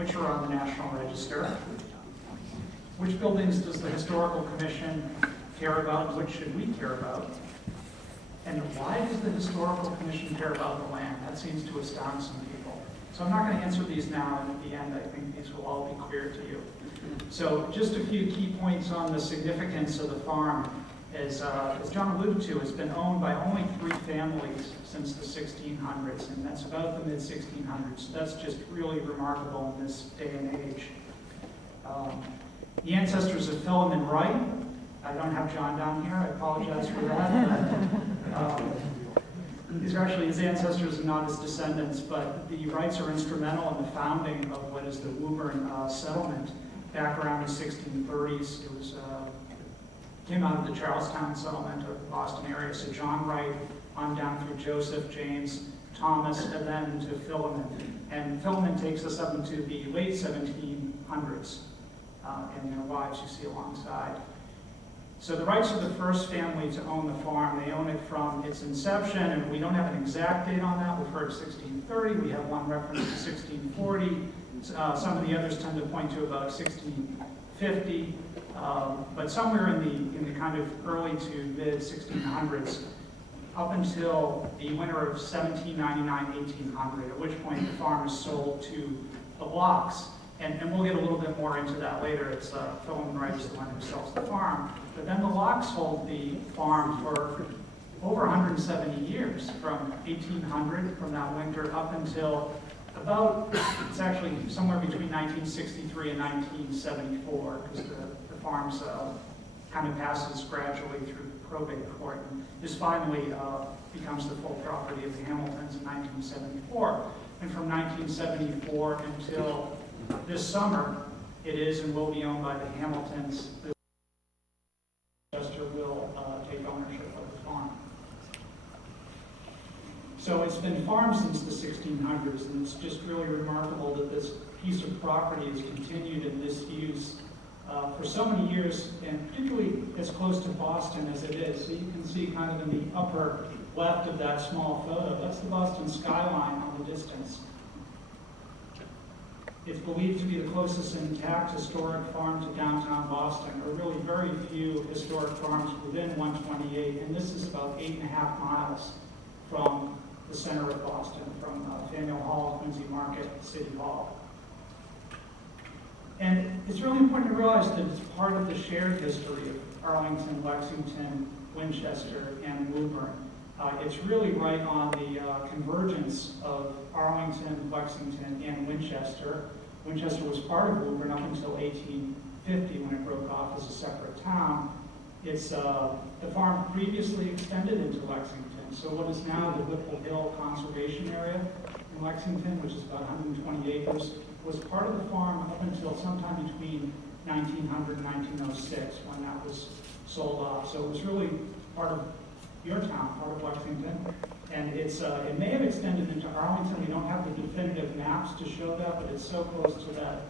which are on the National Register, which buildings does the Historical Commission care about, and which should we care about, and why does the Historical Commission care about the land? That seems to astound some people. So I'm not going to answer these now, and at the end I think these will all be clear to you. So just a few key points on the significance of the farm. As John alluded to, it's been owned by only 3 families since the 1600s, and that's about the mid-1600s. That's just really remarkable in this day and age. The ancestors of Philip and Wright. I don't have John down here, I apologize for that. These are actually his ancestors and not his descendants, but the Wrights are instrumental in the founding of what is the Woburn settlement back around the 1630s. It was came out of the Charlestown settlement of the Boston area. So John Wright on down through Joseph, James, Thomas, and then to Philemon. And Philemon takes us up into the late 1700s, and their wives you see alongside. So the Wrights are the first family to own the farm. They own it from its inception, and we don't have an exact date on that. We've heard 1630. We have one reference to 1640. Some of the others tend to point to about 1650. But somewhere in the kind of early to mid 1600s, up until the winter of 1799-1800, at which point the farm is sold to the Locks. And we'll get a little bit more into that later. It's Philemon Wright is the one who sells the farm. But then the Locks hold the farm for over 170 years, from 1800, from that winter, up until about, it's actually somewhere between 1963 and 1974, because the farm's kind of passes gradually through probate court, and just finally becomes the full property of the Hamiltons in 1974. And from 1974 until this summer, it is and will be owned by the Hamiltons. The Winchester will take ownership of the farm. So it's been farmed since the 1600s, and it's just really remarkable that this piece of property has continued in this use for so many years, and particularly as close to Boston as it is. So you can see kind of in the upper left of that small photo, that's the Boston skyline on the distance. It's believed to be the closest intact historic farm to downtown Boston. There are really very few historic farms within 128, and this is about 8.5 miles from the center of Boston, from Faneuil Hall, Quincy Market, City Hall. And it's really important to realize that it's part of the shared history of Arlington, Lexington, Winchester, and Woburn. It's really right on the convergence of Arlington, Lexington, and Winchester. Winchester was part of Woburn up until 1850 when it broke off as a separate town. It's the farm previously extended into Lexington. So what is now the Whipple Hill Conservation Area in Lexington, which is about 120 acres, was part of the farm up until sometime between 1900 and 1906 when that was sold off. So it was really part of your town, part of Lexington. And it's it may have extended into Arlington. We don't have the definitive maps to show that, but it's so close to that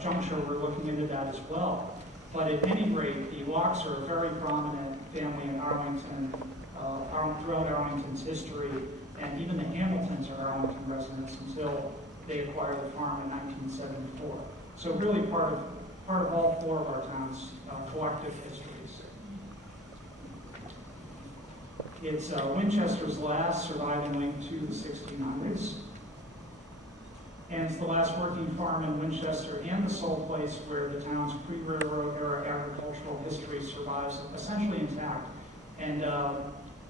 juncture, we're looking into that as well. But at any rate, the Locks are a very prominent family in Arlington, throughout Arlington's history, and even the Hamiltons are Arlington residents until they acquired the farm in 1974. So really part of all 4 of our town's collective histories. It's Winchester's last surviving link to the 1600s. And it's the last working farm in Winchester and the sole place where the town's pre-railroad era agricultural history survives essentially intact. And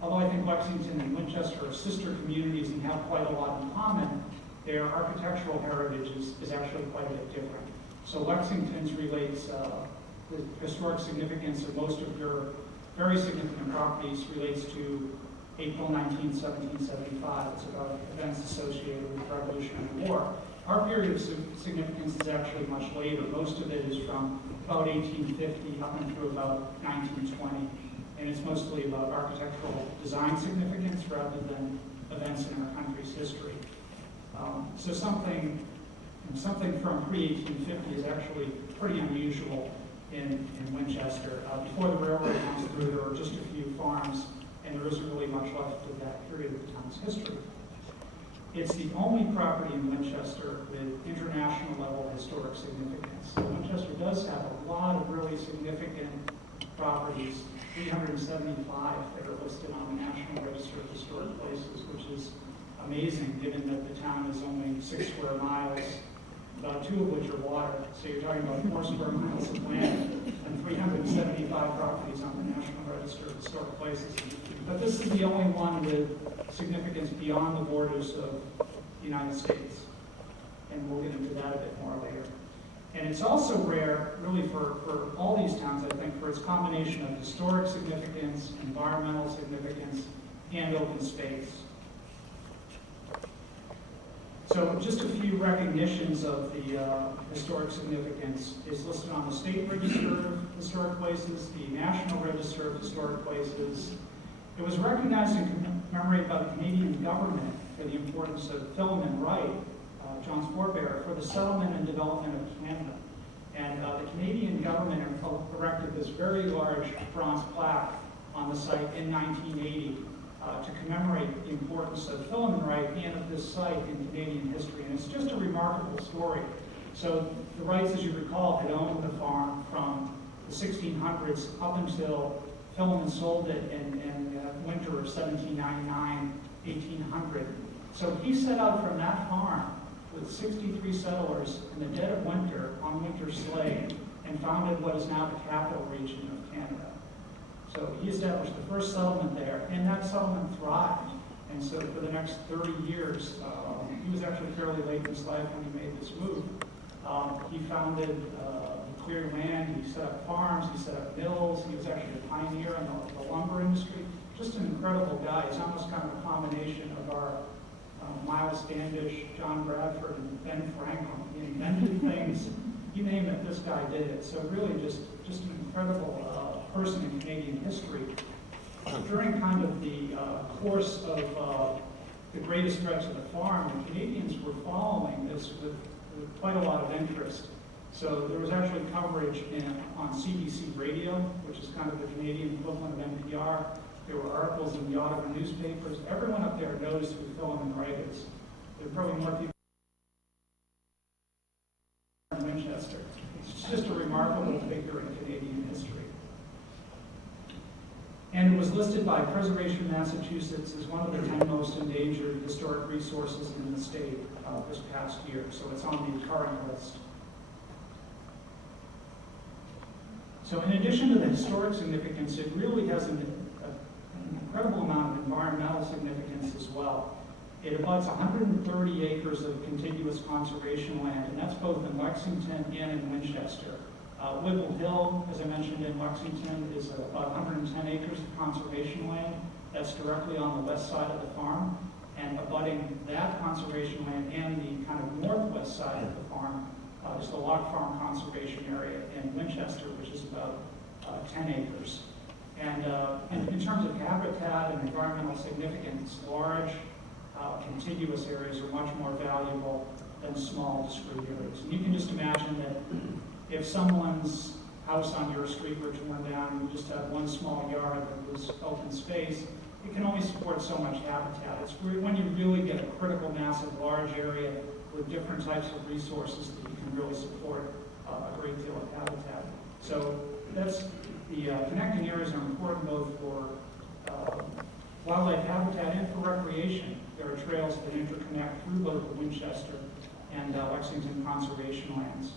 although I think Lexington and Winchester are sister communities and have quite a lot in common, their architectural heritage is actually quite a bit different. So Lexington's relates, the historic significance of most of your very significant properties relates to April 19, 1775. It's about events associated with the Revolutionary War. Our period of significance is actually much later. Most of it is from about 1850 up and through about 1920. And it's mostly about architectural design significance rather than events in our country's history. So something from pre-1850 is actually pretty unusual in Winchester. Before the railroad comes through, there were just a few farms, and there isn't really much left of that period of the town's history. It's the only property in Winchester with international level historic significance. So Winchester does have a lot of really significant properties, 375 that are listed on the National Register of Historic Places, which is amazing given that the town is only 6 square miles, about 2 of which are water. So you're talking about 4 square miles of land and 375 properties on the National Register of Historic Places. But this is the only one with significance beyond the borders of the United States. And we'll get into that a bit more later. And it's also rare, really, for all these towns, I think, for its combination of historic significance, environmental significance, and open space. So just a few recognitions of the historic significance is listed on the State Register of Historic Places, the National Register of Historic Places. It was recognized and commemorated by the Canadian government for the importance of Philemon Wright, John's forebearer, for the settlement and development of Canada. And the Canadian government erected this very large bronze plaque on the site in 1980 to commemorate the importance of Philemon Wright and of this site in Canadian history. And it's just a remarkable story. So the Wrights, as you recall, had owned the farm from the 1600s up until Philemon sold it in winter of 1799, 1800. So he set out from that farm with 63 settlers in the dead of winter on winter sleigh and founded what is now the capital region of Canada. So he established the first settlement there, and that settlement thrived. And so for the next 30 years, he was actually fairly late in his life when he made this move. He founded, cleared land, he set up farms, he set up mills, he was actually a pioneer in the lumber industry. Just an incredible guy. He's almost kind of a combination of our Miles Standish, John Bradford, and Ben Franklin. He invented things, you name it, this guy did it. So really just an incredible person in Canadian history. During kind of the course of the greatest stretch of the farm, the Canadians were following this with quite a lot of interest. So there was actually coverage on CBC Radio, which is kind of the Canadian equivalent of NPR. There were articles in the Ottawa newspapers. Everyone up there knows who Philemon Wright is. There are probably more people in Winchester. It's just a remarkable figure in Canadian history. And it was listed by Preservation Massachusetts as one of the 10 most endangered historic resources in the state this past year. So it's on the current list. So in addition to the historic significance, it really has an incredible amount of environmental significance as well. It abuts 130 acres of contiguous conservation land, and that's both in Lexington and in Winchester. Whipple Hill, as I mentioned, in Lexington, is about 110 acres of conservation land. That's directly on the west side of the farm, and abutting that conservation land and the kind of northwest side of the farm is the Locke Farm Conservation Area in Winchester, which is about 10 acres. And in terms of habitat and environmental significance, large, contiguous areas are much more valuable than small, discrete areas. And you can just imagine that if someone's house on your street were torn down and you just had one small yard that was open space, it can only support so much habitat. It's when you really get a critical mass of large area with different types of resources that you can really support a great deal of habitat. So that's the connecting areas are important both for wildlife habitat and for recreation. There are trails that interconnect through both the Winchester and Lexington conservation lands.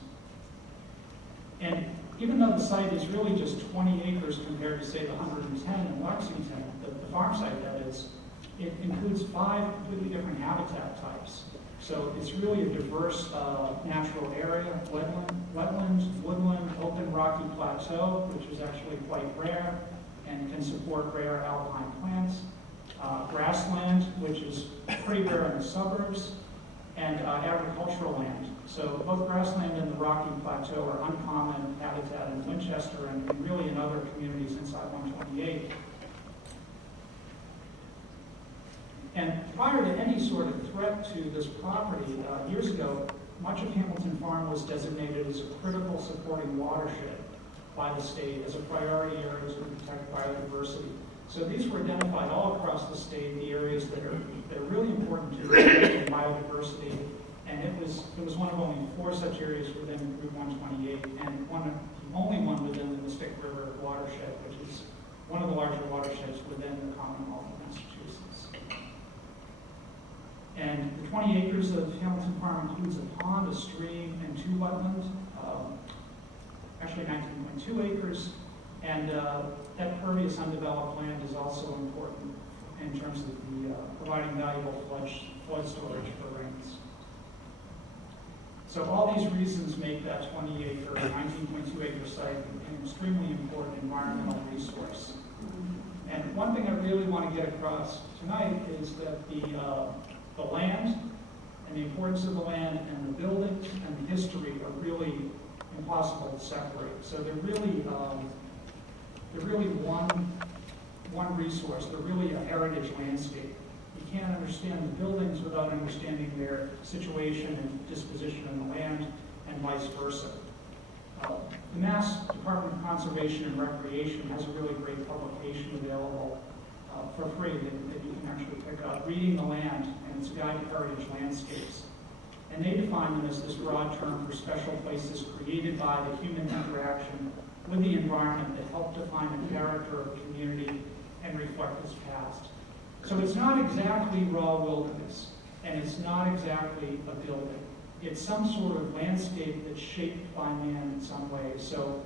And even though the site is really just 20 acres compared to, say, the 110 in Lexington, the farm site that is, it includes 5 completely different habitat types. So it's really a diverse natural area: wetlands, woodland, open rocky plateau, which is actually quite rare and can support rare alpine plants, grassland, which is pretty rare in the suburbs, and agricultural land. So both grassland and the Rocky Plateau are uncommon habitat in Winchester and really in other communities inside 128. And prior to any sort of threat to this property, years ago, much of Hamilton Farm was designated as a critical supporting watershed by the state as a priority area to protect biodiversity. So these were identified all across the state, the areas that are really important to protecting biodiversity And it was one of only 4 such areas within Route 128, and the only one within the Mystic River watershed, which is one of the larger watersheds within the Commonwealth of Massachusetts. And the 20 acres of Hamilton Farm includes a pond, a stream, and 2 wetlands, actually 19.2 acres. And that pervious undeveloped land is also important in terms of the providing valuable flood storage for rains. So all these reasons make that 20-acre, 19.2 acre site an extremely important environmental resource. And one thing I really want to get across tonight is that the land and the importance of the land and the buildings and the history are really impossible to separate. So they're really one resource. They're really a heritage landscape. You can't understand the buildings without understanding their situation and disposition in the land, and vice versa. The Mass Department of Conservation and Recreation has a really great publication available for free that you can actually pick up, Reading the Land, and it's a guide to heritage landscapes. And they define them as this broad term for special places created by the human interaction with the environment that help define the character of a community and reflect its past. So it's not exactly raw wilderness, and it's not exactly a building. It's some sort of landscape that's shaped by man in some way. So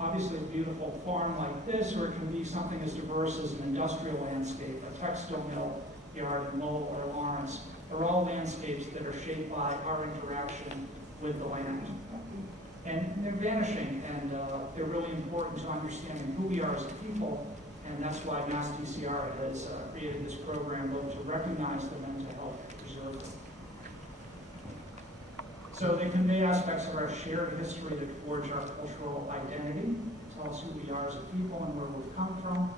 obviously a beautiful farm like this, or it can be something as diverse as an industrial landscape, a textile mill yard in Lowell or Lawrence. They're all landscapes that are shaped by our interaction with the land. And they're vanishing, and they're really important to understanding who we are as a people, and that's why Mass DCR has created this program both to recognize them and to help preserve them. So they convey aspects of our shared history that forge our cultural identity, tell us who we are as a people and where we've come from.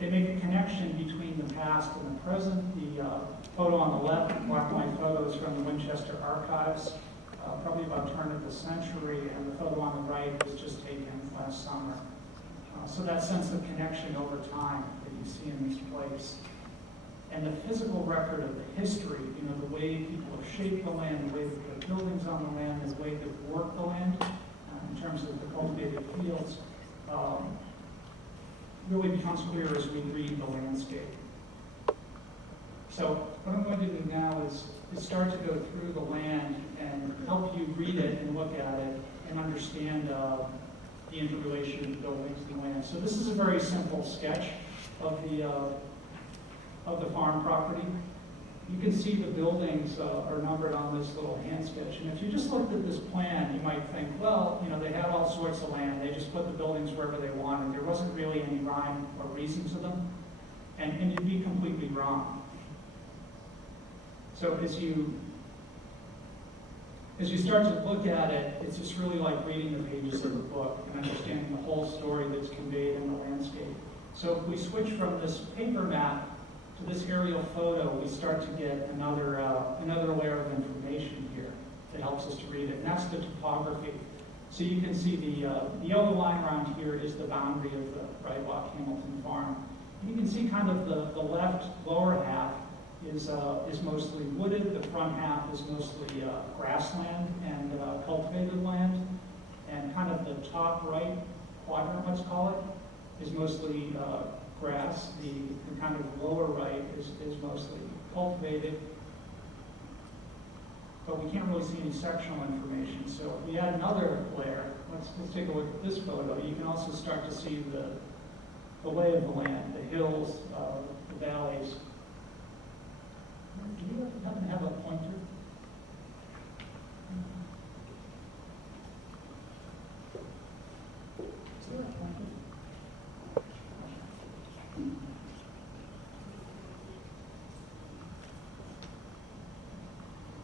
They make a connection between the past and the present. The photo on the left, black and white photo, is from the Winchester Archives, probably about turn of the century, and the photo on the right was just taken last summer. So that sense of connection over time that you see in this place. And the physical record of the history, the way people have shaped the land, the way they put buildings on the land, the way they've worked the land, in terms of the cultivated fields, really becomes clear as we read the landscape. So what I'm going to do now is start to go through the land and help you read it and look at it and understand the interrelation of the buildings and the land. So this is a very simple sketch of the farm property. You can see the buildings are numbered on this little hand sketch. And if you just looked at this plan, you might think, well, they had all sorts of land. They just put the buildings wherever they wanted. There wasn't really any rhyme or reason to them. And you'd be completely wrong. So as you start to look at it, it's just really like reading the pages of the book and understanding the whole story that's conveyed in the landscape. So if we switch from this paper map to this aerial photo, we start to get another layer of information here that helps us to read it, and that's the topography. So you can see the yellow line around here is the boundary of the Wright, Locke, Hamilton farm. And you can see kind of the left lower half is mostly wooded. The front half is mostly grassland and cultivated land. And kind of the top right quadrant, let's call it, is mostly grass. The kind of lower right is mostly cultivated. But we can't really see any sectional information. So if we add another layer, let's take a look at this photo. You can also start to see the lay of the land, the hills, the valleys. Do you happen to have a pointer? Is there a pointer?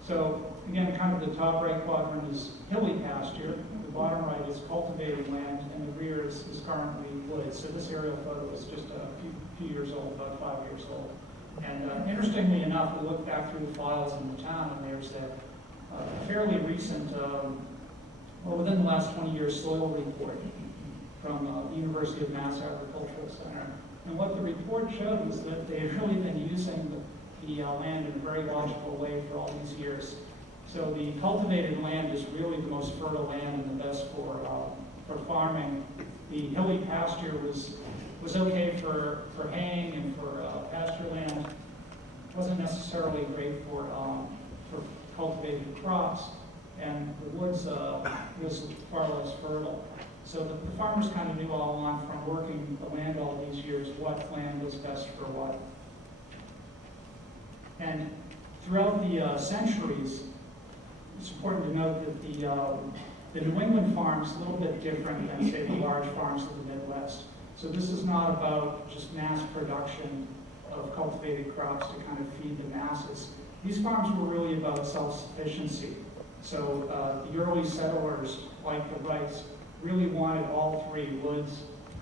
So again, kind of the top right quadrant is hilly pasture, the bottom right is cultivated land, and the rear is currently wood. So this aerial photo is just a few years old, about 5 years old. And interestingly enough, we looked back through the files in the town, and there's a fairly recent, within the last 20 years, soil report from the University of Mass Agricultural Center. And what the report showed was that they had really been using the land in a very logical way for all these years. So the cultivated land is really the most fertile land and the best for farming. The hilly pasture was okay for haying and for pasture land. It wasn't necessarily great for cultivated crops, and the woods was far less fertile. So the farmers kind of knew all along from working the land all these years what land was best for what. And throughout the centuries, it's important to note that the New England farm is a little bit different than, say, the large farms of the Midwest. So this is not about just mass production of cultivated crops to kind of feed the masses. These farms were really about self-sufficiency. So the early settlers, like the Wrights, really wanted all three: woods,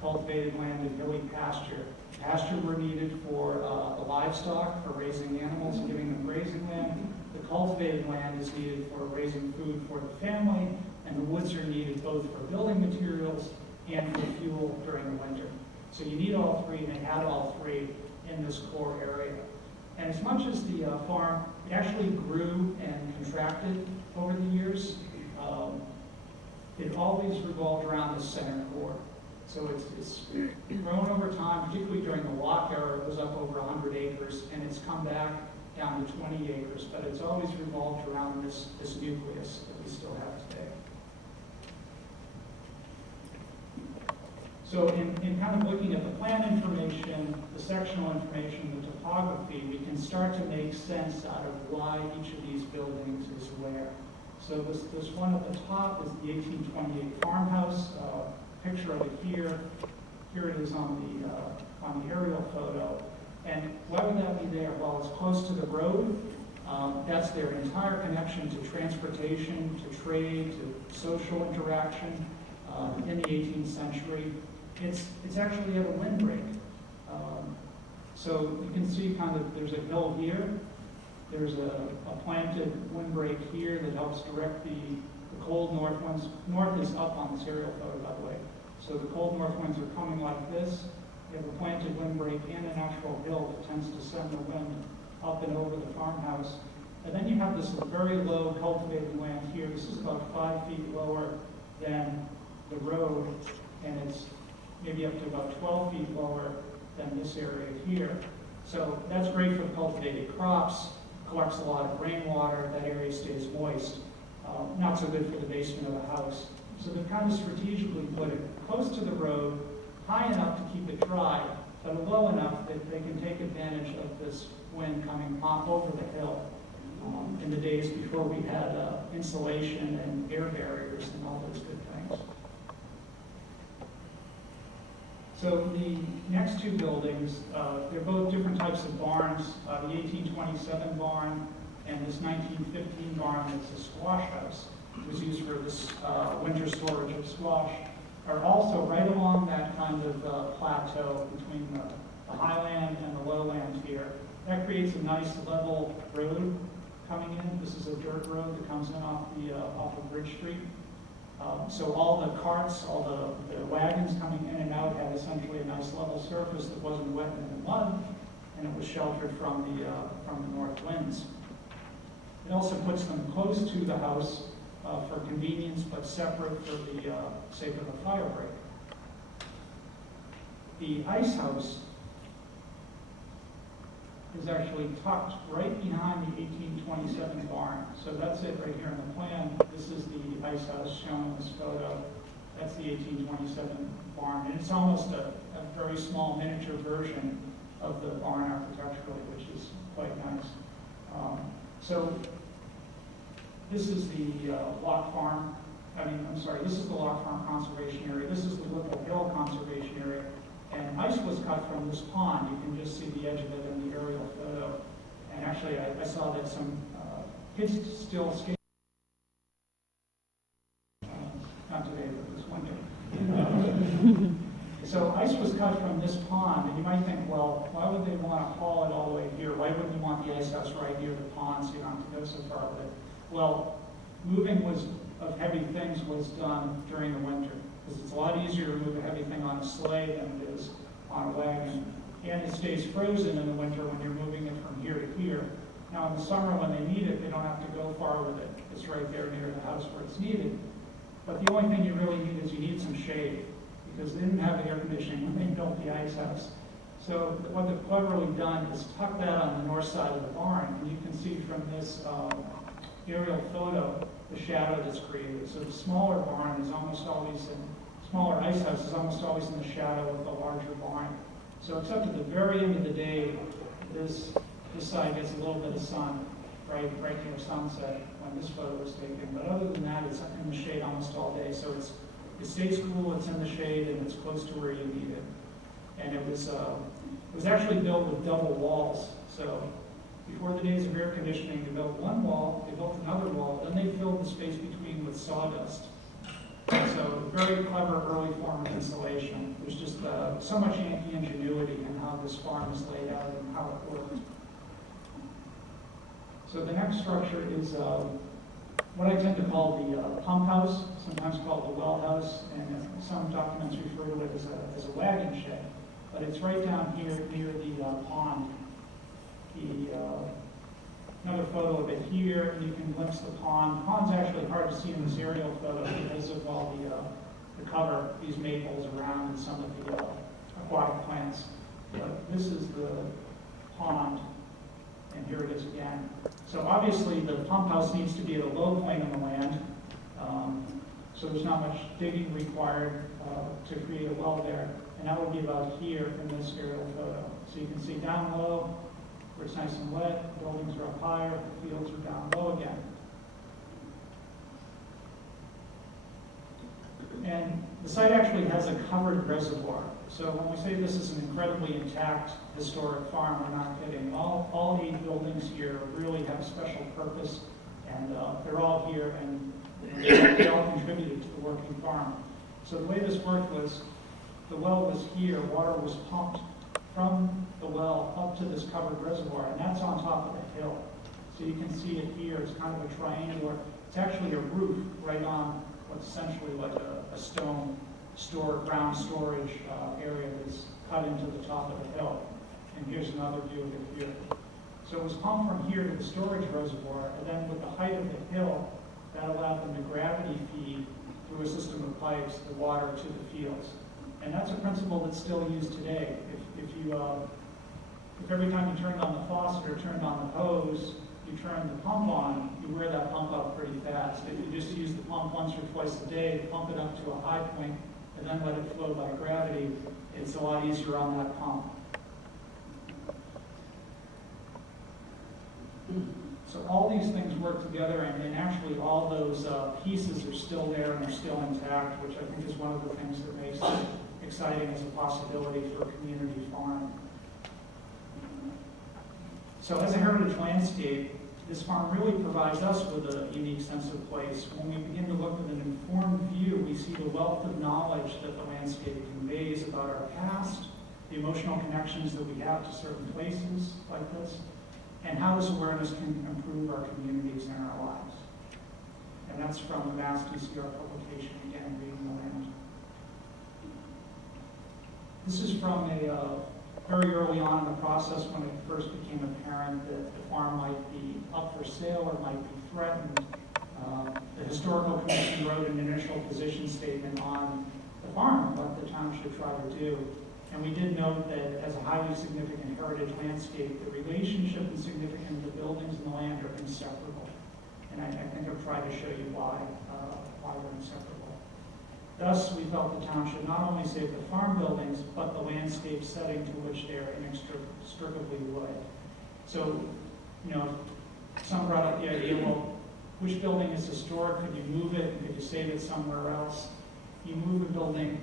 cultivated land, and hilly pasture. Pasture were needed for the livestock, for raising animals and giving them grazing land. The cultivated land is needed for raising food for the family, and the woods are needed both for building materials and for fuel during the winter. So you need all three, and they had all three in this core area. And as much as the farm, it actually grew and contracted over the years, it always revolved around the center core. So it's grown over time, particularly during the Locke era. It was up over 100 acres, and it's come back down to 20 acres, but it's always revolved around this nucleus that we still have today. So in kind of looking at the plan information, the sectional information, the topography, we can start to make sense out of why each of these buildings is where. So this one at the top is the 1828 farmhouse. Picture of it here. Here it is on the aerial photo. And why would that be there? Well, it's close to the road. That's their entire connection to transportation, to trade, to social interaction in the 18th century. It's actually at a windbreak. So you can see kind of there's a hill here. There's a planted windbreak here that helps direct the cold north winds. North is up on this aerial photo, by the way. So the cold north winds are coming like this. You have a planted windbreak and a natural hill that tends to send the wind up and over the farmhouse. And then you have this very low cultivated land here. This is about 5 feet lower than the road, and it's maybe up to about 12 feet lower than this area here. So that's great for the cultivated crops, collects a lot of rainwater, that area stays moist. Not so good for the basement of the house. So they've kind of strategically put it close to the road, high enough to keep it dry, but low enough that they can take advantage of this wind coming up over the hill in the days before we had insulation and air barriers and all those good things. So the next two buildings, they're both different types of barns. The 1827 barn and this 1915 barn that's a squash house, was used for this winter storage of squash, are also right along that kind of plateau between the highland and the lowland here. That creates a nice level road coming in. This is a dirt road that comes in off of Bridge Street. So all the carts, all the wagons coming in and out had essentially a nice level surface that wasn't wet in the mud, and it was sheltered from the north winds. It also puts them close to the house for convenience, but separate for the sake of the fire break. The ice house is actually tucked right behind the 1827 barn. So that's it right here in the plan. This is the ice house shown in this photo. That's the 1827 barn. And it's almost a very small miniature version of the barn architecturally, which is quite nice. So this is the Locke Farm. This is the Locke Farm Conservation Area. This is the Whipple Hill Conservation Area. And ice was cut from this pond. You can just see the edge of it in the aerial photo. And actually, I saw that some kids still skate. Not today, but this winter. So ice was cut from this pond, and you might think, well, why would they want to haul it all the way here? Why wouldn't you want the ice house right near the pond so you don't have to go so far with it? Well, moving of heavy things was done during the winter, because it's a lot easier to move a heavy thing on a sleigh than it is on a wagon. and it stays frozen in the winter when you're moving it from here to here. Now in the summer when they need it, they don't have to go far with it. It's right there near the house where it's needed. But the only thing you really need is you need some shade, because they didn't have air conditioning when they built the ice house. So what they've cleverly done is tuck that on the north side of the barn, and you can see from this aerial photo the shadow that's created. So the smaller barn is almost always smaller ice house is almost always in the shadow of the larger barn. So except at the very end of the day, this side gets a little bit of sun, right near sunset when this photo was taken. But other than that, it's in the shade almost all day. So it stays cool, it's in the shade, and it's close to where you need it. And it was actually built with double walls. So before the days of air conditioning, they built one wall, they built another wall, then they filled the space between with sawdust. So very clever early form of insulation. There's just so much ingenuity in how this farm is laid out and how it worked. So the next structure is what I tend to call the pump house, sometimes called the well house, and some documents refer to it as a wagon shed. But it's right down here near the pond. Another photo of it here, and you can glimpse the pond. The pond's actually hard to see in this aerial photo because of all the cover, these maples around, and some of the aquatic plants. But this is the pond, and here it is again. So obviously the pump house needs to be at a low point on the land, so there's not much digging required to create a well there. And that would be about here in this aerial photo. So you can see down low, where it's nice and wet, buildings are up higher, the fields are down low again. And the site actually has a covered reservoir. So when we say this is an incredibly intact historic farm, we're not kidding. All 8 buildings here really have a special purpose, and they're all here, and they all contributed to the working farm. So the way this worked was, the well was here, water was pumped from the well up to this covered reservoir, and that's on top of the hill. So you can see it here, it's kind of a triangular, it's actually a roof right on what's essentially like a stone ground storage area that's cut into the top of the hill. And here's another view of it here. So it was pumped from here to the storage reservoir, and then with the height of the hill, that allowed them to gravity feed through a system of pipes the water to the fields. And that's a principle that's still used today. If every time you turned on the faucet or turned on the hose, you turn the pump on, you wear that pump up pretty fast. If you just use the pump once or twice a day, pump it up to a high point, and then let it flow by gravity, it's a lot easier on that pump. So all these things work together, and actually all those pieces are still there and are still intact, which I think is one of the things that makes it exciting as a possibility for a community farm. So as a heritage landscape, this farm really provides us with a unique sense of place. When we begin to look with an informed view, we see the wealth of knowledge that the landscape conveys about our past, the emotional connections that we have to certain places like this, and how this awareness can improve our communities and our lives. And that's from the Mass DCR publication, again, Reading the Land. This is from a very early on in the process when it first became apparent that the farm might be up for sale or might be threatened. The Historical Commission wrote an initial position statement on the farm, what the town should try to do. And we did note that as a highly significant heritage landscape, the relationship and significance of the buildings and the land are inseparable. And I think I've tried to show you why they're inseparable. Thus, we felt the town should not only save the farm buildings, but the landscape setting to which they are inextricably wood. So, some brought up the idea, well, which building is historic? Could you move it? Could you save it somewhere else? You move a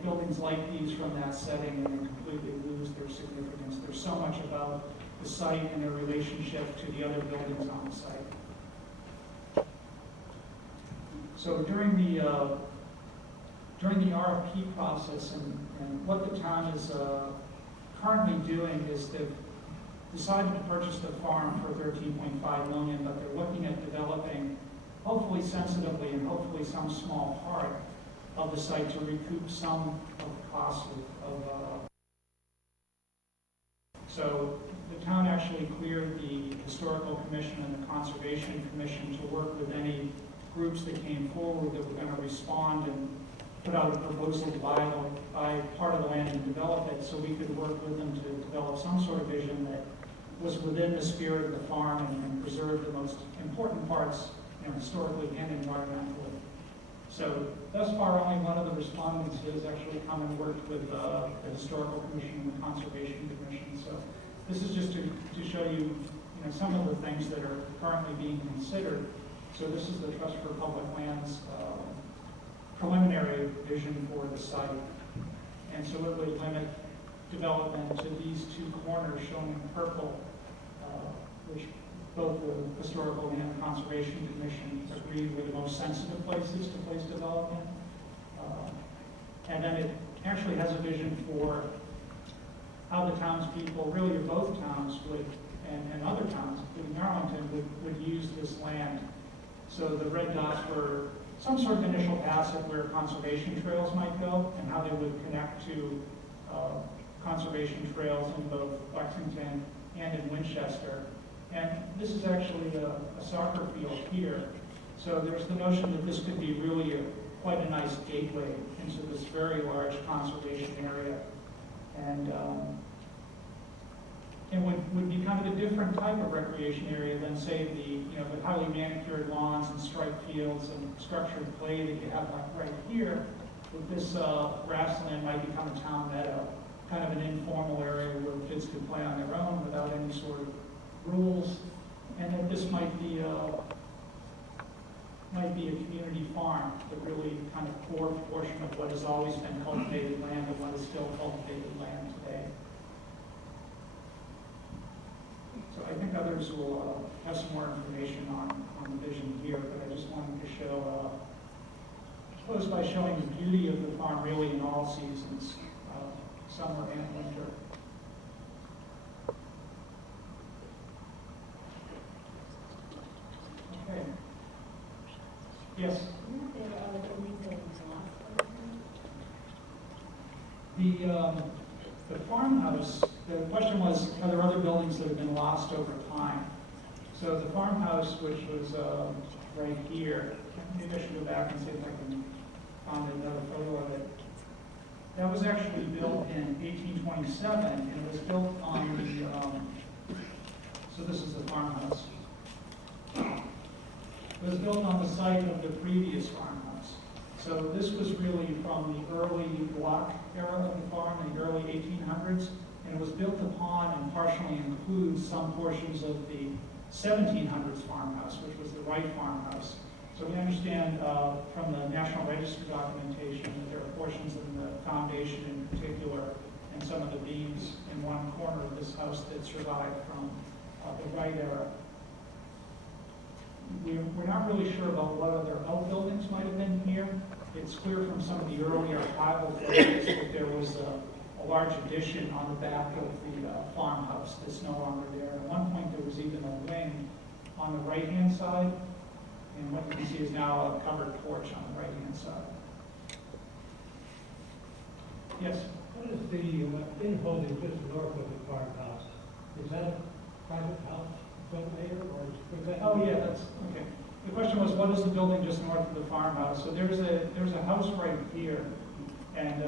buildings like these from that setting and they completely lose their significance. There's so much about the site and their relationship to the other buildings on the site. So during the RFP process and what the town is currently doing is they've decided to purchase the farm for $13.5 million, but they're looking at developing, hopefully sensitively and hopefully some small part of the site to recoup some of the cost of So the town actually cleared the Historical Commission and the Conservation Commission to work with any groups that came forward that were going to respond and put out a proposal to buy part of the land and develop it, so we could work with them to develop some sort of vision that was within the spirit of the farm and preserve the most important parts, historically and environmentally. So thus far, only one of the respondents has actually come and worked with the Historical Commission and the Conservation Commission. So this is just to show you, some of the things that are currently being considered. So this is the Trust for Public Lands preliminary vision for the site. And so it would limit development to these two corners shown in purple, which both the Historical and the Conservation Commission agreed were the most sensitive places to place development. And then it actually has a vision for how the townspeople, really both towns would, and other towns, including Arlington, would use this land. So the red dots were some sort of initial paths of where conservation trails might go and how they would connect to conservation trails in both Lexington and in Winchester. And this is actually a soccer field here. So there's the notion that this could be really quite a nice gateway into this very large conservation area. And it would be kind of a different type of recreation area than, say, the highly manicured lawns and striped fields and structured play that you have like right here. With this grassland might become a town meadow, kind of an informal area where kids could play on their own without any sort of rules, and that this might be a community farm, the really kind of core portion of what has always been cultivated land and what is still cultivated land today. So I think others will have some more information on the vision here, but I just wanted to show, I suppose by showing the beauty of the farm really in all seasons, summer and winter. Okay. Yes? The farmhouse, the question was, are there other buildings that have been lost over time? So the farmhouse, which was right here, maybe I should go back and see if I can find another photo of it. That was actually built in 1827, and it was built on the, so this is the farmhouse. It was built on the site of the previous farmhouse. So this was really from the early Locke era of the farm, in the early 1800s, and it was built upon and partially includes some portions of the 1700s farmhouse, which was the Wright farmhouse. So we understand from the National Register documentation that there are portions in the foundation in particular and some of the beams in one corner of this house that survived from the Wright era. We're not really sure about what other outbuildings might have been here. It's clear from some of the earlier archival photos that there was a large addition on the back of the farmhouse that's no longer there. At one point there was even a wing on the right-hand side, and what you can see is now a covered porch on the right-hand side. Yes? What is the in-holding just north of the farmhouse? Is that a private house built later, or is that? Oh yeah, that's okay. The question was, what is the building just north of the farmhouse? So there's a house right here, and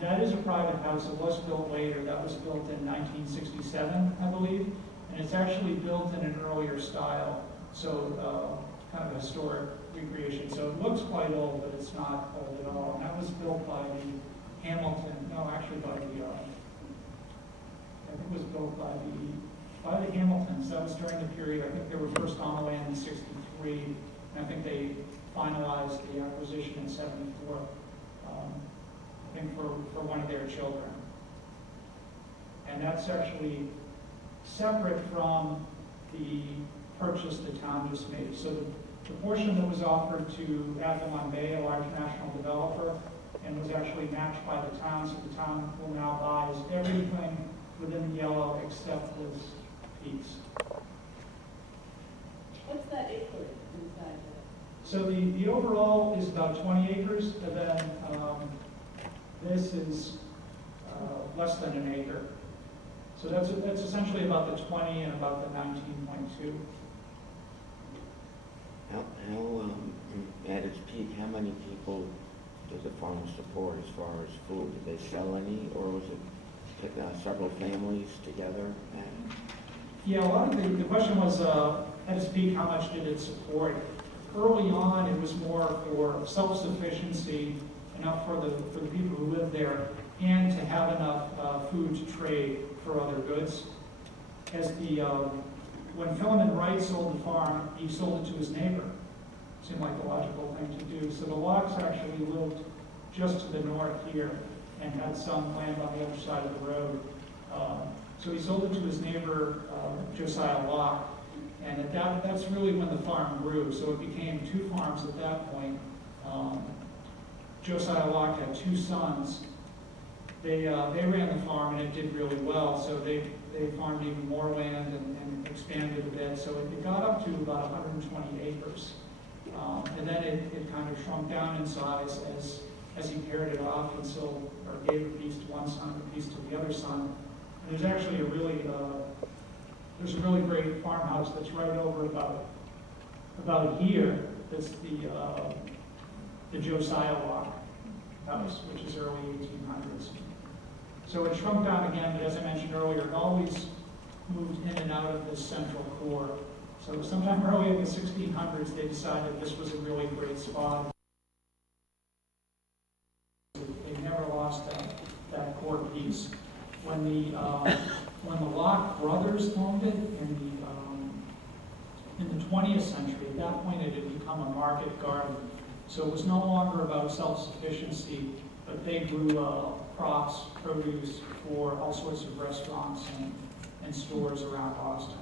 that is a private house. It was built later. That was built in 1967, I believe, and it's actually built in an earlier style. So kind of a historic recreation. So it looks quite old, but it's not old at all. And that was built by the Hamilton. No, actually by the. I think it was built by the Hamiltons. That was during the period. I think they were first on the land in '63, and I think they finalized the acquisition in '74. I think for one of their children. And that's actually separate from the purchase the town just made. So the portion that was offered to Avalon Bay, a large national developer, and was actually matched by the town, so the town will now buy everything within the yellow except this piece. What's that acre inside there? So the overall is about 20 acres, and then this is less than an acre. So that's essentially about the 20 and about the 19.2. At its peak, how many people does the farm support as far as food? Did they sell any, or was it several families together? Yeah, a lot of the question was, at its peak, how much did it support? Early on, it was more for self-sufficiency, enough for the people who lived there, and to have enough food to trade for other goods. When Philemon Wright sold the farm, he sold it to his neighbor. Seemed like the logical thing to do. So the Lockes actually lived just to the north here and had some land on the other side of the road. So he sold it to his neighbor, Josiah Locke, and that's really when the farm grew. So it became 2 farms at that point. Josiah Locke had 2 sons. They ran the farm and it did really well. So they farmed even more land and expanded a bit. So it got up to about 120 acres. And then it kind of shrunk down in size as he paired it off and gave a piece to one son, a piece to the other son. And there's actually a really great farmhouse that's right over about here. That's the Josiah Locke house, which is early 1800s. So it shrunk down again, but as I mentioned earlier, it always moved in and out of this central core. So sometime early in the 1600s, they decided this was a really great spot. They never lost that core piece. When the Locke brothers owned it in the 20th century, at that point it had become a market garden. So it was no longer about self-sufficiency, but they grew crops, produce for all sorts of restaurants and stores around Boston.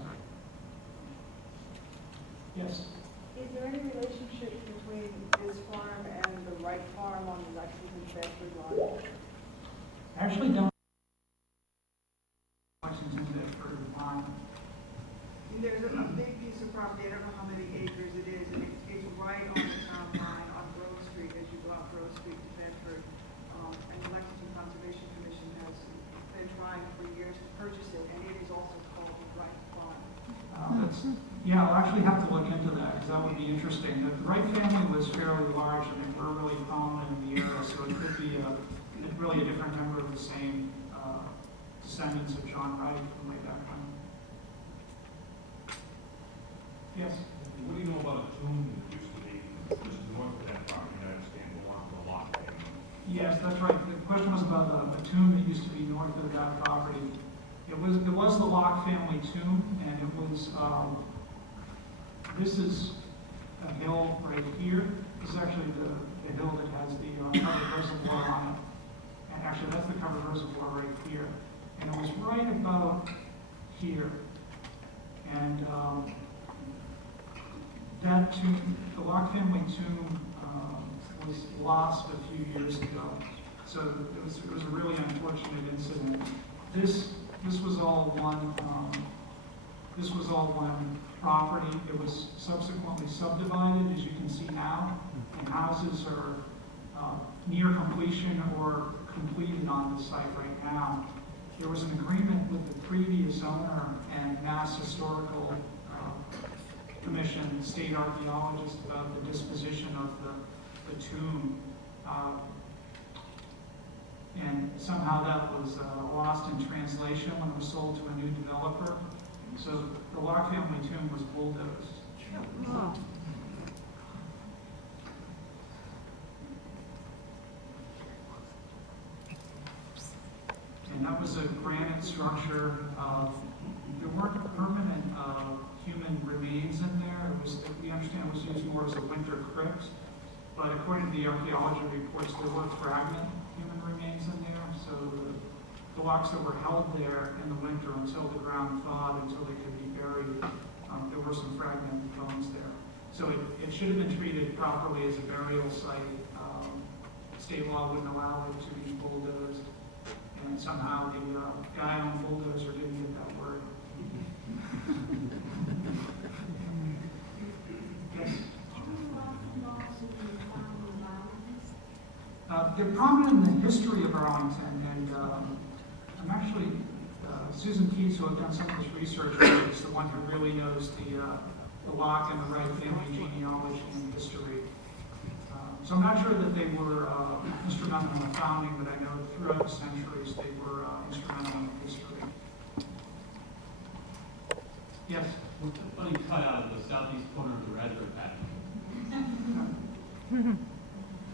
Yes? Is there any relationship between this farm and the Wright farm on the Lexington Bedford line? I actually don't. Lexington Bedford line. There's a big piece of property, I don't know how many acres it is, and it's right on the town line on Grove Street as you go up Grove Street to Bedford. And the Lexington Conservation Commission has been trying for years to purchase it, and it is also called the Wright Farm. Yeah, I'll actually have to look into that because that would be interesting. The Wright family was fairly large and they were really prominent in the area, so it could be really a different member of the same descendants of John Wright from way back when. Yes? What do you know about a tomb that used to be just north of that property? I understand belonged to the Locke family. Yes, that's right. The question was about a tomb that used to be north of that property. It was the Locke family tomb, and it was, this is a hill right here. This is actually the hill that has the covered reservoir on it. And actually, that's the covered reservoir right here. And it was right about here. And that tomb, the Locke family tomb, was lost a few years ago. So it was a really unfortunate incident. This was all one. This was all one property. It was subsequently subdivided, as you can see now, and houses are near completion or completed on the site right now. There was an agreement with the previous owner and Mass Historical Commission, state archaeologist, about the disposition of the tomb. And somehow that was lost in translation when it was sold to a new developer. So the Locke family tomb was bulldozed. Oh. And that was a granite structure. There weren't permanent human remains in there. We understand it was used more as a winter crypt. But according to the archaeology reports, there were fragment human remains in there. So the Lockes that were held there in the winter until the ground thawed, until they could be buried, there were some fragment bones there. So it should have been treated properly as a burial site. State law wouldn't allow it to be bulldozed. And somehow the guy on the bulldozer didn't get that word. Yes? They're prominent in the history of Arlington, and I'm actually Susan Keats, who I've done some of this research with, is the one who really knows the Locke and the Wright family genealogy and history. So I'm not sure that they were instrumental in the founding, but I know throughout the centuries they were instrumental in history. Yes? What's the funny cutout of the southeast corner of the raspberry patch?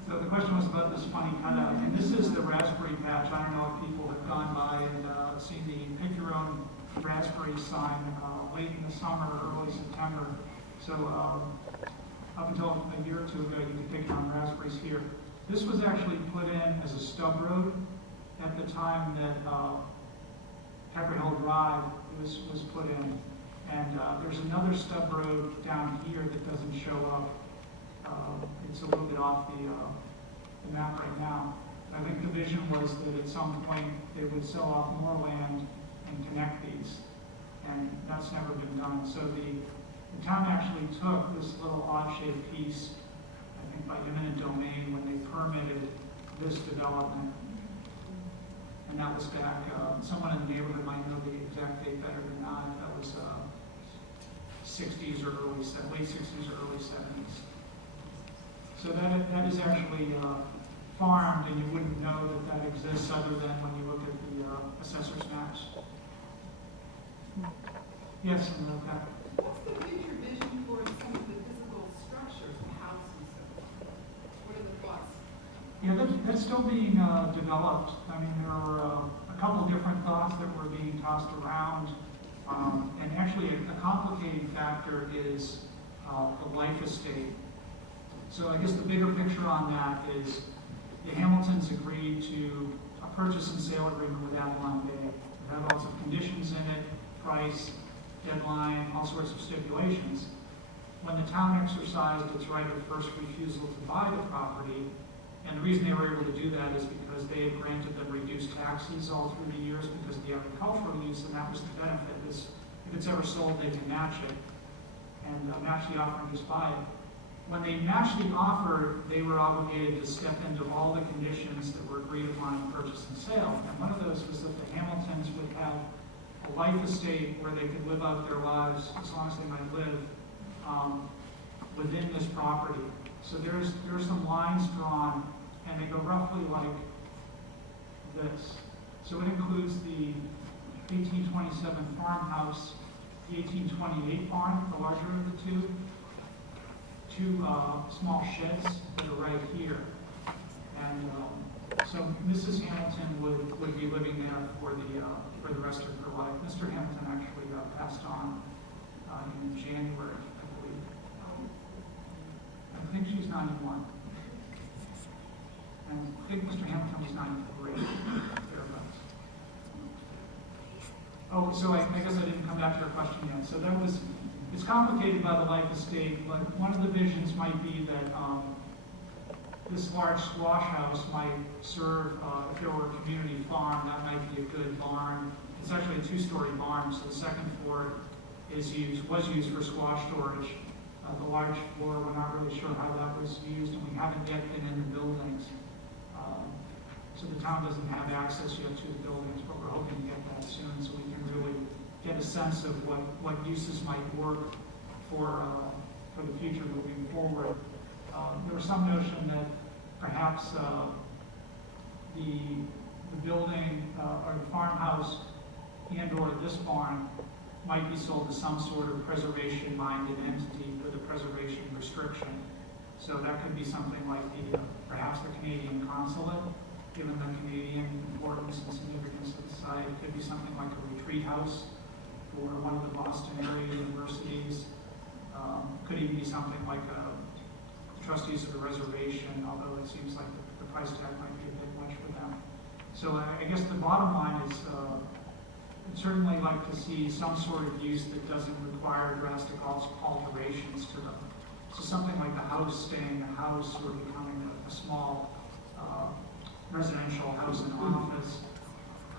So the question was about this funny cutout, and this is the raspberry patch. I don't know if people have gone by and seen the Pick Your Own Raspberry sign late in the summer, early September. So up until a year or two ago, you could pick your own raspberries here. This was actually put in as a stub road at the time that Pepper Hill Drive was put in. And there's another stub road down here that doesn't show up. It's a little bit off the map right now. I think the vision was that at some point they would sell off more land and connect these, and that's never been done. So the town actually took this little odd-shaped piece, I think by eminent domain, when they permitted this development. And that was back, someone in the neighborhood might know the exact date better than I. That was 60s or late 60s or early 70s. So that is actually farmed, and you wouldn't know that exists other than when you look at the assessor's maps. Yes, and that. What's the future vision for some of the physical structures, the house and so on? What are the thoughts? Yeah, that's still being developed. I mean, there are a couple of different thoughts that were being tossed around. And actually, a complicating factor is the life estate. So I guess the bigger picture on that is the Hamiltons agreed to a purchase and sale agreement with Avalon Bay. It had lots of conditions in it, price, deadline, all sorts of stipulations. When the town exercised its right of first refusal to buy the property, and the reason they were able to do that is because they had granted them reduced taxes all through the years because of the agricultural use, and that was the benefit. Is if it's ever sold, they can match it and match the offer and just buy it. When they matched the offer, they were obligated to step into all the conditions that were agreed upon in purchase and sale. And one of those was that the Hamiltons would have a life estate where they could live out their lives as long as they might live within this property. So there's some lines drawn, and they go roughly like this. So it includes the 1827 farmhouse, the 1828 barn, the larger of the two small sheds that are right here. And so Mrs. Hamilton would be living there for the rest of her life. Mr. Hamilton actually passed on in January, I believe. I think she's 91. And I think Mr. Hamilton was 93, thereabouts. Oh, so I guess I didn't come back to your question yet. So it's complicated by the life estate, but one of the visions might be that this large squash house might serve, if there were a community farm, that might be a good barn. It's actually a two-story barn, so the second floor was used for squash storage. The large floor, we're not really sure how that was used, and we haven't yet been in the buildings. So the town doesn't have access yet to the buildings, but we're hoping to get that soon so we can really get a sense of what uses might work for the future moving forward. There was some notion that perhaps the building or the farmhouse and/or this barn might be sold to some sort of preservation-minded entity with a preservation restriction. So that could be something like perhaps the Canadian consulate, given the Canadian importance and significance of the site. It could be something like a retreat house for one of the Boston area universities. Could even be something like trustees of the reservation, although it seems like the price tag might be a bit much for them. So I guess the bottom line is I'd certainly like to see some sort of use that doesn't require drastic alterations to them. So something like the house staying a house or becoming a small residential house and office.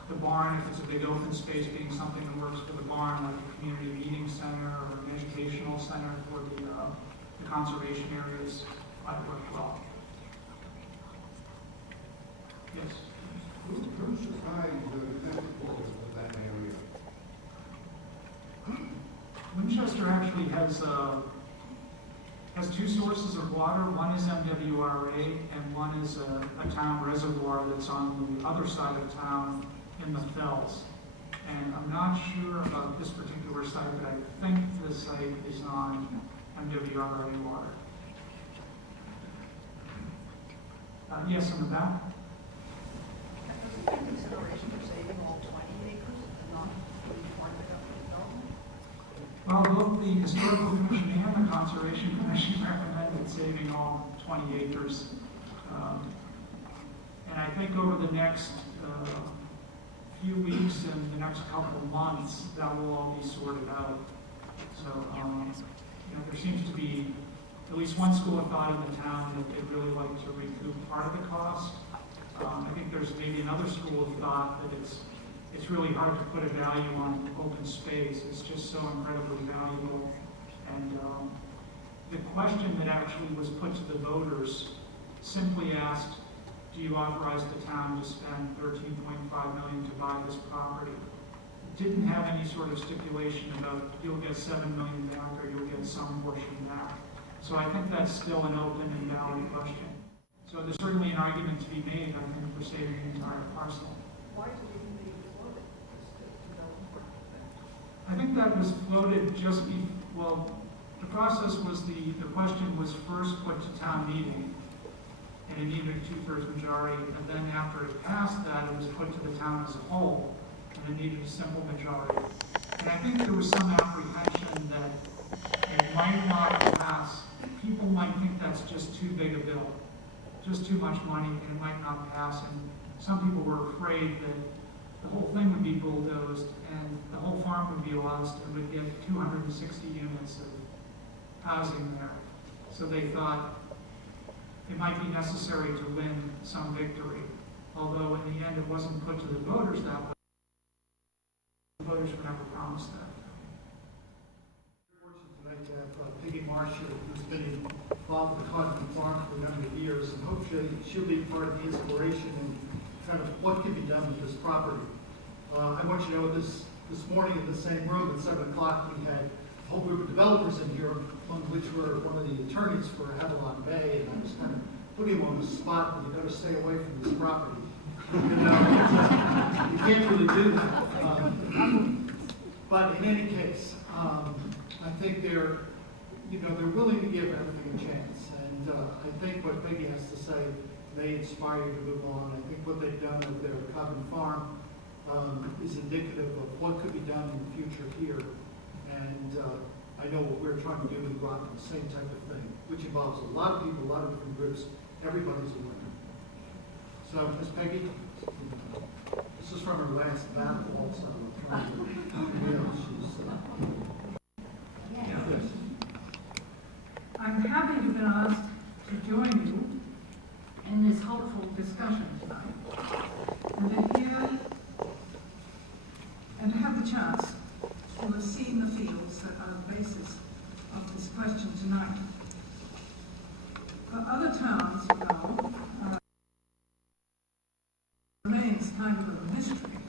The barn, if it's a big open space, being something that works for the barn, like a community meeting center or an educational center for the conservation areas, might work well. Yes? Who's the size of the tennis court of that area? actually has two sources of water. One is MWRA, and one is a town reservoir that's on the other side of town in the fells. And I'm not sure about this particular site, but I think the site is on MWRA water. Yes, in the back. And was it a consideration for saving all 20 acres and not being part of the development? Well, both the Historical Commission and the Conservation Commission recommended saving all 20 acres. And I think over the next few weeks and the next couple of months, that will all be sorted out. So, there seems to be at least one school of thought in the town that they'd really like to recoup part of the cost. I think there's maybe another school of thought that it's really hard to put a value on open space. It's just so incredibly valuable. And the question that actually was put to the voters simply asked, do you authorize the town to spend $13.5 million to buy this property? It didn't have any sort of stipulation about you'll get $7 million back or you'll get some portion back. So I think that's still an open and valid question. So there's certainly an argument to be made, I think, for saving the entire parcel. Why did you even float it? I think that was floated the process was the question was first put to town meeting, and it needed a 2/3 majority, and then after it passed that, it was put to the town as a whole, and it needed a simple majority. And I think there was some apprehension that it might not pass. People might think that's just too big a bill, just too much money, and it might not pass. And some people were afraid that the whole thing would be bulldozed and the whole farm would be lost and would get 260 units of housing there. So they thought it might be necessary to win some victory. Although in the end it wasn't put to the voters that way. The voters were never promised that. Tonight to have Peggy Marsh, who's been involved with the Codman Farm for a number of years, and hopefully she'll be part of the inspiration and kind of what can be done with this property. I want you to know this morning in the same room at 7 o'clock we had a whole group of developers in here, among which were one of the attorneys for Avalon Bay, and I was kind of putting him on the spot, but you better stay away from this property. You can't really do that. But in any case, I think they're willing to give everything a chance. And I think what Peggy has to say may inspire you to move on. I think what they've done with their Codman Farm is indicative of what could be done in the future here. And I know what we're trying to do is go after the same type of thing, which involves a lot of people, a lot of different groups. Everybody's a winner. So, Ms. Peggy, this is from her last battle also. I'm happy to have been asked to join you in this hopeful discussion tonight, and to hear and to have the chance to have seen the fields that are the basis of this question tonight. For other towns, remains kind of a mystery,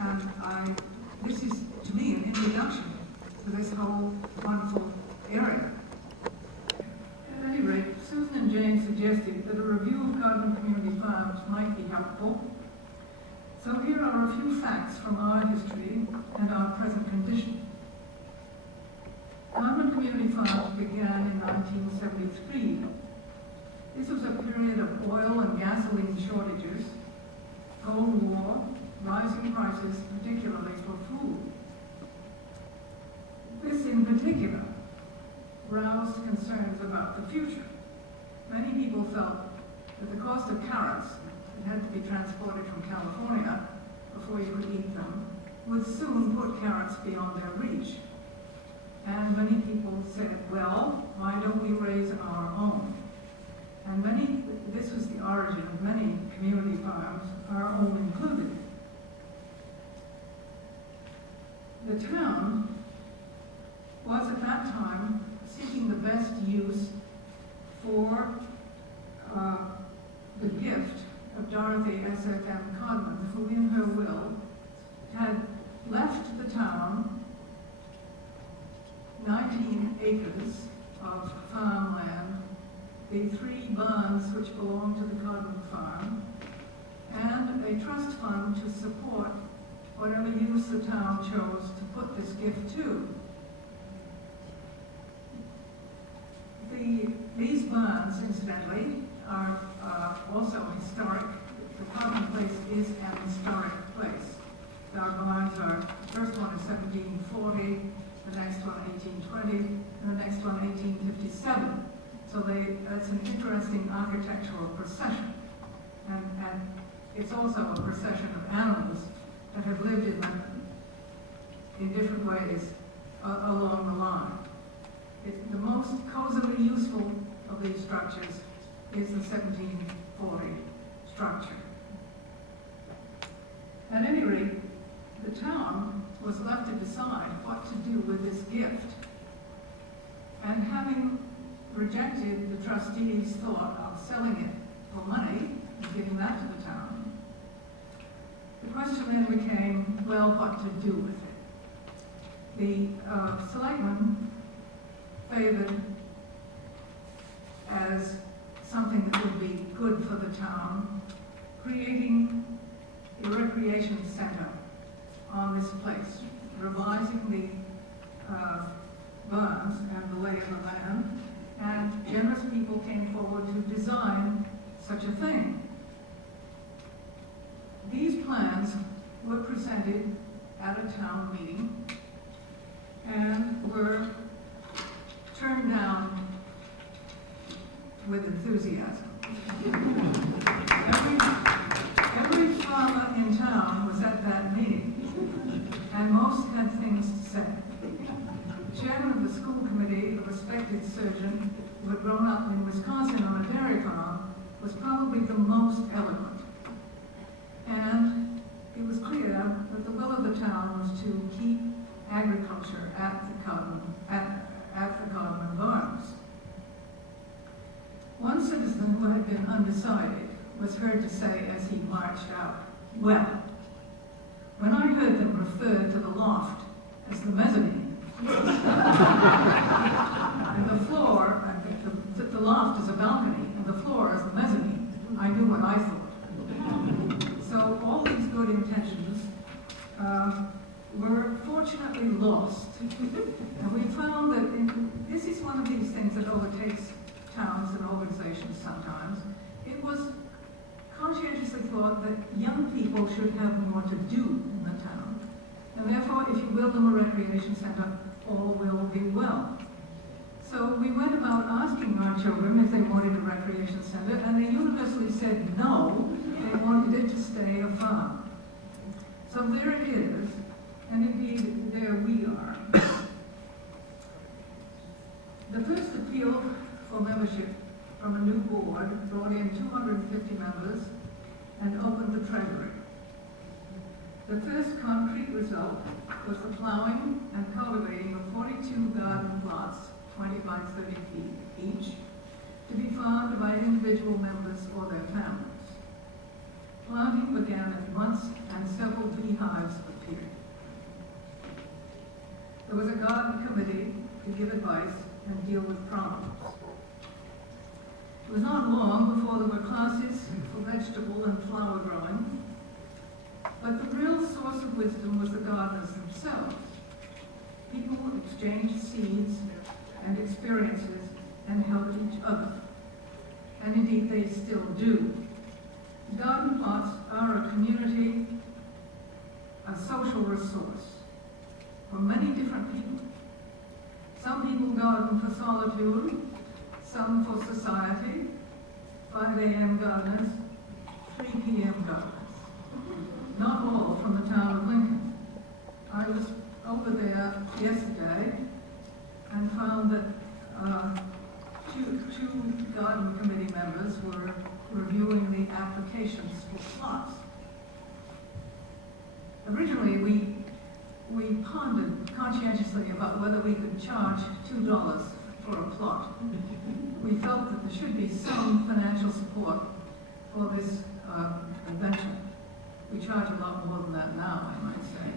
and this is to me an introduction to this whole wonderful area. At any rate, Susan and Jane suggested that a review of Codman Community Farms might be helpful. So here are a few facts from our history and our present condition. Codman Community Farms began in 1973. This was a period of oil and gasoline shortages, Cold War, rising prices, particularly for food. This in particular roused concerns about the future. Many people felt that the cost of carrots that had to be transported from California before you could eat them would soon put carrots beyond their reach. And many people said, well, why don't we raise our own? And this was the origin of many community farms, our own included. The town was at that time seeking the best use for the gift of Dorothy S.F.M. Codman, who in her will had left the town 19 acres of farmland, the 3 barns which belong to the Codman Farm, and a trust fund to support whatever use the town chose to put this gift to. These barns, incidentally, are also historic. The Codman place is an historic place. Our barns are, the first one is 1740, the next one 1820, and the next one 1857. So it's an interesting architectural procession. And it's also a procession of animals that have lived in different ways along the line. The most cozily useful of these structures is the 1740 structure. At any rate, the town was left to decide what to do with this gift. And having rejected the trustees' thought of selling it for money and giving that to the town, the question then became, well, what to do with it? The selectmen favored as something that would be good for the town, creating a recreation center on this place, revising the barns and the lay of the land, and generous people came forward to design such a thing. These plans were presented at a town meeting and were turned down with enthusiasm. Every farmer in town was at that meeting, and most had things to say. The chairman of the school committee, a respected surgeon who had grown up in Wisconsin on a dairy farm, was probably the most eloquent. And it was clear that the will of the town was to keep agriculture at the Codman barns. One citizen who had been undecided was heard to say as he marched out, well, when I heard them refer to the loft as the mezzanine, and the floor, the loft is a balcony, and the floor is the mezzanine, I knew what I thought. So all these good intentions were fortunately lost. And we found that this is one of these things that overtakes towns and organizations sometimes. It was conscientiously thought that young people should have more to do in the town. And therefore, if you build them a recreation center, all will be well. So we went about asking our children if they wanted a recreation center, and they universally said no, they wanted it to stay a farm. So there it is, and indeed, there we are. The first appeal for membership from a new board brought in 250 members and opened the treasury. The first concrete result was the plowing and cultivating of 42 garden plots, 20 by 30 feet each, to be farmed by individual members or their families. Planting began at once and several beehives appeared. There was a garden committee to give advice and deal with problems. It was not long before there were classes for vegetable and flower growing, but the real source of wisdom was the gardeners themselves. People exchanged seeds and experiences and helped each other. And indeed, they still do. Garden plots are a community, a social resource for many different people. Some people garden for solitude, some for society, 5 a.m. gardeners, 3 p.m. gardeners. Not all from the town of Lincoln. I was over there yesterday and found that two garden committee members were reviewing the applications for plots. Originally, we pondered conscientiously about whether we could charge $2 for a plot. We felt that there should be some financial support for this adventure. We charge a lot more than that now, I might say.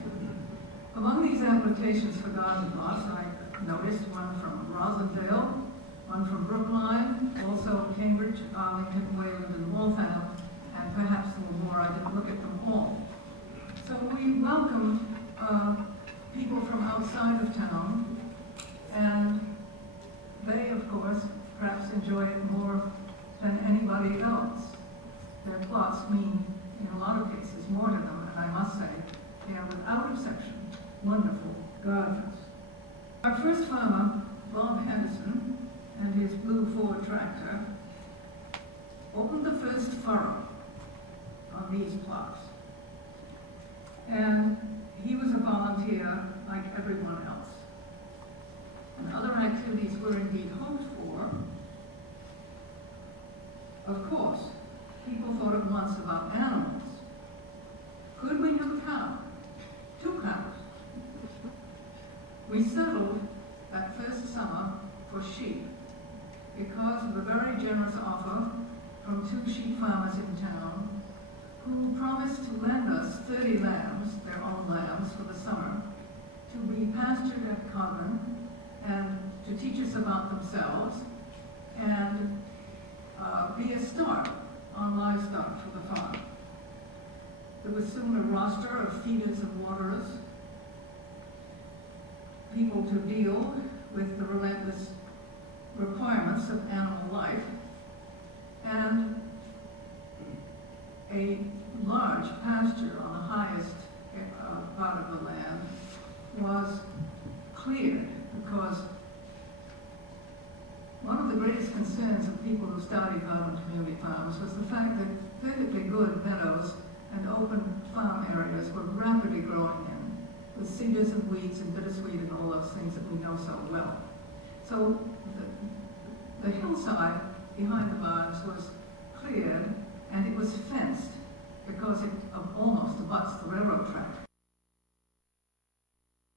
Among these applications for garden plots, I noticed, one from Rosendale, one from Brookline, also Cambridge, Arlington, Wayland, and Waltham, and perhaps a little more. I didn't look at them all. So we welcomed people from outside of town, and they, of course, perhaps enjoy it more than anybody else. Their plots mean, in a lot of cases, more to them, and I must say, they are without exception wonderful gardens. Our first farmer, Bob Henderson, and his blue Ford tractor, opened the first furrow on these plots. And he was a volunteer like everyone else. And other activities were indeed hoped for. Of course, people thought at once about animals. Could we have a cow? 2 cows? We settled that first summer for sheep because of a very generous offer from 2 sheep farmers in town who promised to lend us 30 lambs, their own lambs, for the summer, to be pastured at Cobham and to teach us about themselves and be a start on livestock for the farm. There was soon a roster of feeders and waterers, people to deal with the relentless requirements of animal life, and a large pasture on the highest part of the land was cleared because one of the greatest concerns of people who started out on community farms was the fact that perfectly good meadows and open farm areas were rapidly growing in, with cedars and weeds and bittersweet and all those things that we know so well. So the hillside behind the barns was cleared and it was fenced because it almost abuts the railroad track.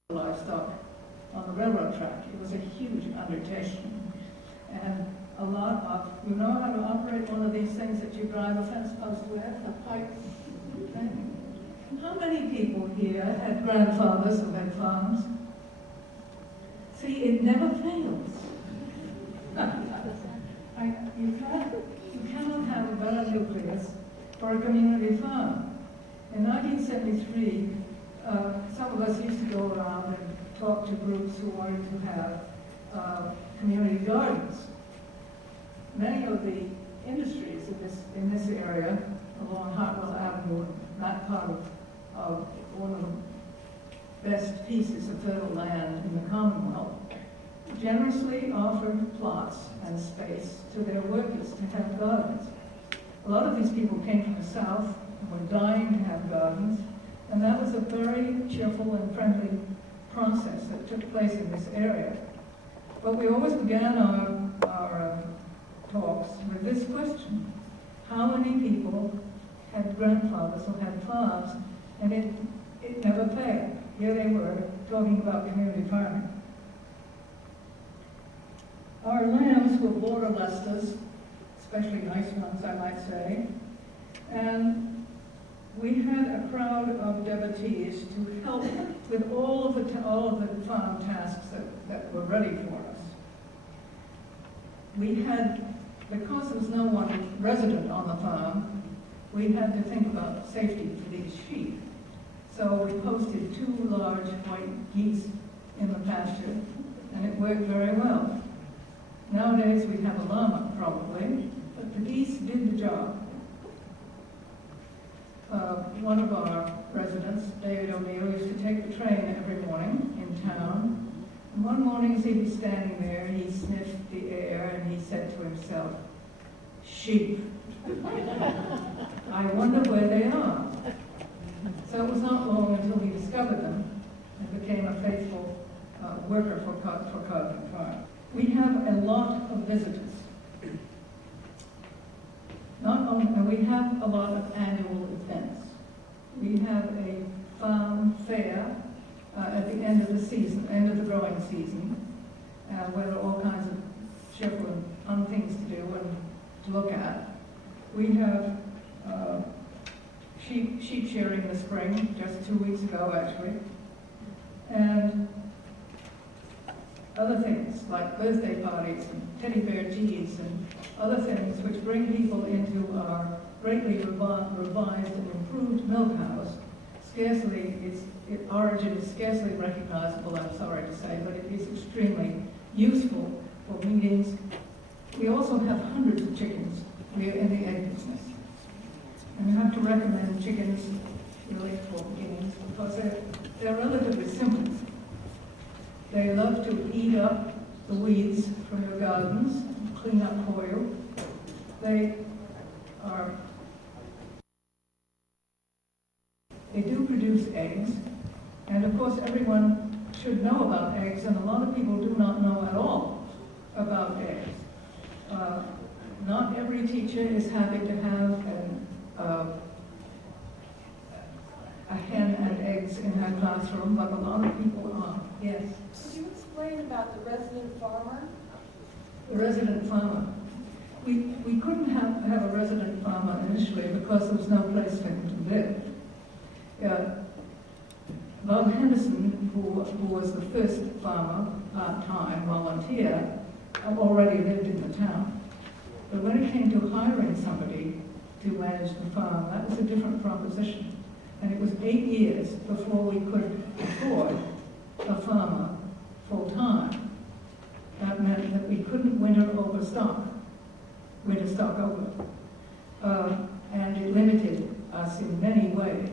Livestock on the railroad track. It was a huge undertaking. And a lot of, you know how to operate one of these things that you drive a fence post with, a pipe thing? How many people here had grandfathers who had farms? See, it never fails. You cannot have a better nucleus for a community farm. In 1973, some of us used to go around and talk to groups who wanted to have community gardens. Many of the industries in this area along Hartwell Avenue, that part of one of the best pieces of fertile land in the Commonwealth, generously offered plots and space to their workers to have gardens. A lot of these people came from the South and were dying to have gardens, and that was a very cheerful and friendly process that took place in this area. But we always began our talks with this question: how many people had grandfathers who had farms? And it never failed. Here they were talking about community farming. Our lambs were border lesters, especially nice ones, I might say, and we had a crowd of devotees to help with all of the farm tasks that were ready for us. We had, because there was no one resident on the farm, we had to think about safety for these sheep. So we posted 2 large white geese in the pasture, and it worked very well. Nowadays we have a llama, probably, but the geese did the job. One of our residents, David O'Neill, used to take the train every morning in town. And one morning as he'd be standing there, he sniffed the air and he said to himself, "Sheep. I wonder where they are." So it was not long until we discovered them and became a faithful worker for Codman Farm. We have a lot of visitors. And we have a lot of annual events. We have a farm fair at the end of the season, end of the growing season, where there are all kinds of cheerful and fun things to do and to look at. We have sheep shearing in the spring, just 2 weeks ago actually. And other things like birthday parties and teddy bear teas and other things which bring people into our greatly revised and improved milk house. Scarcely, its origin is scarcely recognizable, I'm sorry to say, but it is extremely useful for meetings. We also have hundreds of chickens. We are in the egg business. And you have to recommend chickens really for beginnings because they're relatively simple. They love to eat up the weeds from your gardens, clean up for you. They do produce eggs, and of course everyone should know about eggs, and a lot of people do not know at all about eggs. Not every teacher is happy to have a hen and eggs in her classroom, but a lot of people are. Yes? Could you explain about the resident farmer? The resident farmer. We couldn't have a resident farmer initially because there was no place for him to live. Bob Henderson, who was the first farmer, part-time volunteer, already lived in the town. But when it came to hiring somebody to manage the farm, that was a different proposition. And it was 8 years before we could afford a farmer full-time. That meant that we couldn't winter stock over. And it limited us in many ways.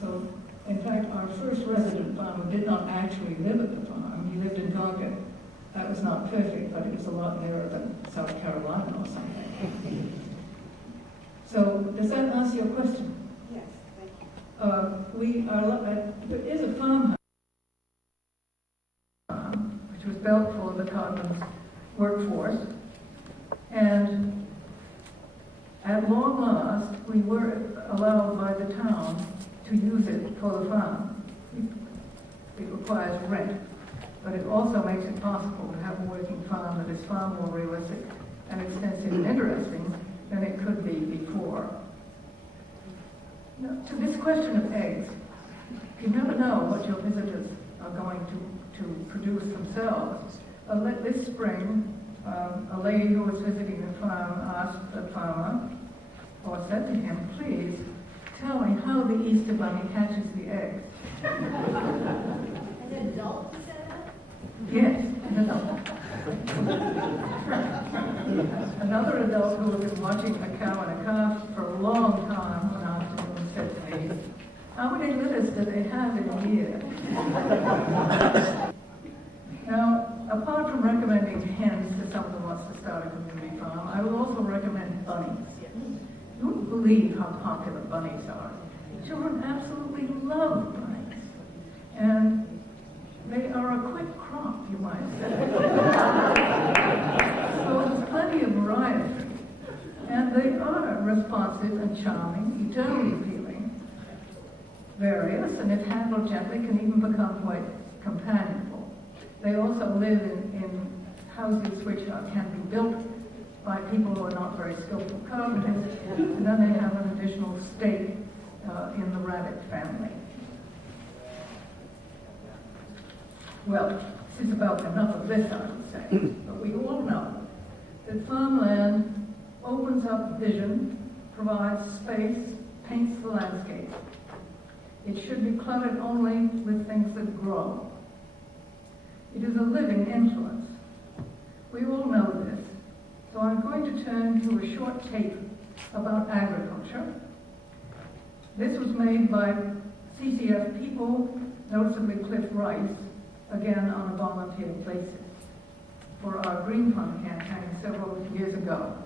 So, in fact, our first resident farmer did not actually live at the farm. He lived in Tonga. That was not perfect, but it was a lot nearer than South Carolina or something. So, does that answer your question? Yes, thank you. There is a farmhouse which was built for the Codman's workforce, and at long last, we were allowed by the town to use it for the farm. It requires rent, but it also makes it possible to have a working farm that is far more realistic and extensive and interesting than it could be before. Now, to this question of eggs, you never know what your visitors are going to produce themselves. This spring, a lady who was visiting the farm asked the farmer, or said to him, "Please tell me how the Easter Bunny hatches the eggs." An adult said that? Yes, an adult. Another adult who had been watching a cow and a calf for a long time one afternoon said to me, "How many litters do they have in a year?" Now, apart from recommending hens to someone who wants to start a community farm, I will also recommend bunnies. You wouldn't believe how popular bunnies are. Children absolutely love bunnies. And they are a quick crop, you might say. So there's plenty of variety. And they are responsive and charming, eternally appealing, various, and if handled gently, can even become quite companionable. They also live in houses which can be built by people who are not very skillful carpenters, and then they have an additional stake in the rabbit family. Well, this is about enough of this, I would say. But we all know that farmland opens up vision, provides space, paints the landscape. It should be cluttered only with things that grow. It is a living influence. We all know this. So I'm going to turn to a short tape about agriculture. This was made by CCF people, noticeably Cliff Wright, again on a volunteer basis, for our Green Fund campaign several years ago.